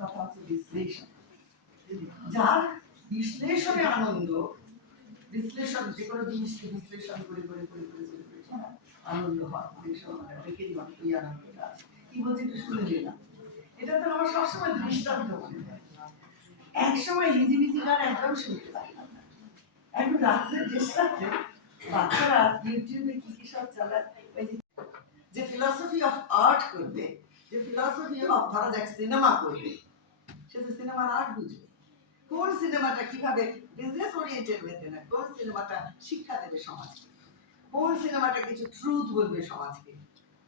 কথা বিশ্লেষণ। আনন্দ, বিশ্লেষণ, যে কোনো জিনিসকে বিশ্লেষণ করে করে করে করে করে আনন্দ হয়। অনেক সময় আনন্দটা কি বলছে একটু শুনে নিলাম এটা তো আমার সবসময় দৃষ্টান্ত মনে হয়। এক সময় হিজিবিজি গান একদম শুনতে পারতাম না। এখন রাত্রে দেশ রাত্রে বাচ্চারা ইউটিউবে কি কি সব চালায় যে ফিলসফি অফ আর্ট করবে যে ফিলসফি অফ ধরা যাক সিনেমা করবে। সে তো সিনেমার আর্ট বুঝবে। কোন সিনেমাটা কীভাবে বিজনেস ওরিয়েন্টেড হয়েছে না, কোন সিনেমাটা শিক্ষা দেবে সমাজকে? কোন সিনেমাটা কিছু ট্রুথ বলবে সমাজকে?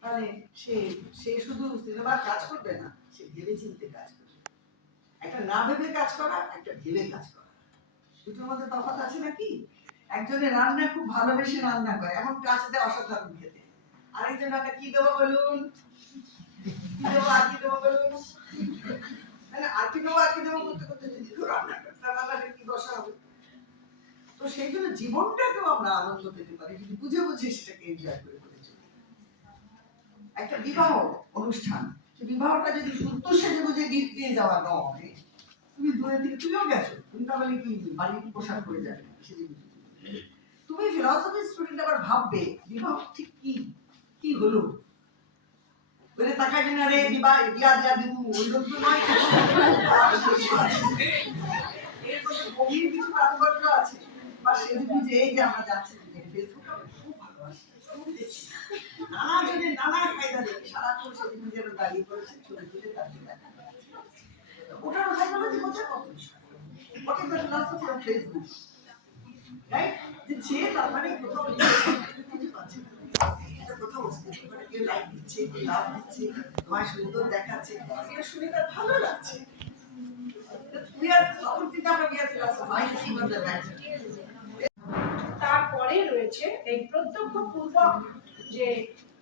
তাহলে সে সে শুধু সিনেমার কাজ করবে না, সে ভেবে চিনতে কাজ করবে। একটা না ভেবে কাজ করা, একটা ভেবে কাজ করা। দুটোর মধ্যে তফাৎ আছে নাকি? একজনে রান্না খুব ভালোবেসে রান্না করে, এমন কাজ দেয় অসাধারণ খেতে। আরেকজন রান্না কি দেবো বলুন? কি দেবো আর করতে করতে যদি তো সেই জন্য জীবনটাকেও আমরা আনন্দ পেতে পারি যদি বুঝে বুঝে সেটাকে এনজয় করে করে চলি একটা বিবাহ অনুষ্ঠান বিবাহটা যদি সত্য সেজে বুঝে গিফট দিয়ে যাওয়া নয় তুমি দূরে থেকে তুমিও গেছো তুমি তাহলে কি বাড়ির পোশাক পরে যাবে সেজে গুজে। তুমি ফিলসফি স্টুডেন্ট আবার ভাববে, বিবাহ ঠিক কি কি হলো বলে তাকাই না রে বিবাহ বিয়া দিয়া দিব ওই লোক তো নয়। এর মধ্যে গভীর কিছু তাৎপর্য আছে। বা সেজে বুঝে এই যে আমরা যাচ্ছি ফেসবুক আমি খুব ভালোবাসি নানা জনে দাঁড়িয়ে পড়েছে ওটার সাইকোলজি বোঝা কত What is the philosophy of Facebook? যে সে লাভ সুন্দর দেখাচ্ছে এটা শুনে তার ভালো লাগছে. তারপরে রয়েছে এই প্রত্যক্ষ পূর্বক যে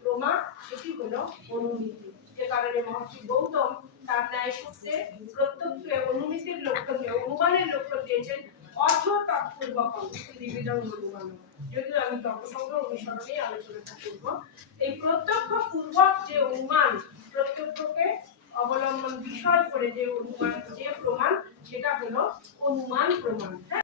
প্রমাণ সেটি হলো অনুমিতি যে কারণে মহর্ষি গৌতম তার ন্যায় সূত্রে প্রত্যক্ষ অনুমিতির লক্ষণ দিয়ে অনুমানের লক্ষণ দিয়েছেন অনুমান আমি এই প্রত্যক্ষ যে অনুমান, প্রত্যক্ষকে অবলম্বন, বিষয় করে যে অনুমান, যে প্রমাণ, সেটা হলো অনুমান প্রমাণ। হ্যাঁ?